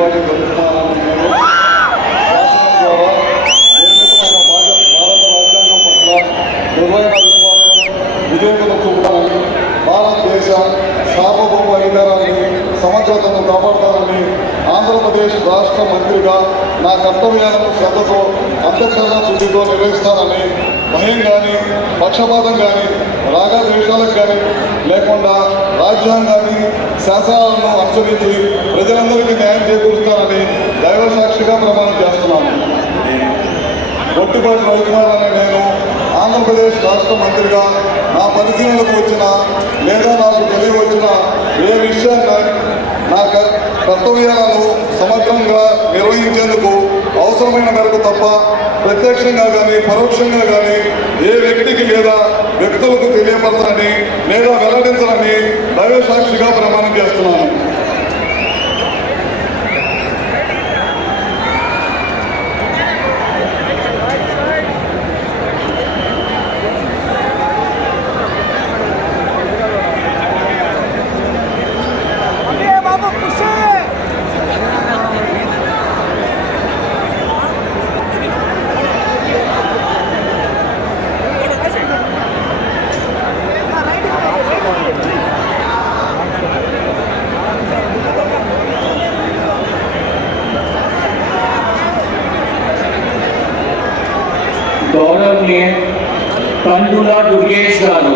తిరుగుబాటు జరుగుతున్నారని నిర్వహణ విజయంగా చూపాలని భారతదేశ సార్వభౌమ అధికారాన్ని సమగ్రతను కాపాడతానని ఆంధ్రప్రదేశ్ రాష్ట్ర మంత్రిగా నా కర్తవ్యాలను శ్రద్ధతో అంతఃకరణ శుద్ధితో నిర్వహిస్తానని భయం కానీ పక్షపాతం కానీ రాగద్వేషాలకు కానీ లేకుండా రాజ్యాంగాన్ని శాసనాలను అనుసరించి ప్రజలందరికీ న్యాయం చేకూరుస్తానని దైవ సాక్షిగా ప్రమాణం చేస్తున్నాను. ఒట్టిపాటి రవికుమార్ అనే నేను ఆంధ్రప్రదేశ్ రాష్ట్ర మంత్రిగా నా పరిశీలనకు వచ్చిన లేదా నాకు తెలియవచ్చిన ఏ విషయాన్ని నా క- కర్తవ్యాలను ప్రత్యక్షంగా కానీ పరోక్షంగా కానీ ఏ వ్యక్తికి లేదా వ్యక్తులకు తెలియపరచనని లేదా వెల్లడించాలని దైవ సాక్షిగా ప్రమాణం చేస్తున్నాను. ఆదరణీయ కందుల దుర్గేష్ గారు.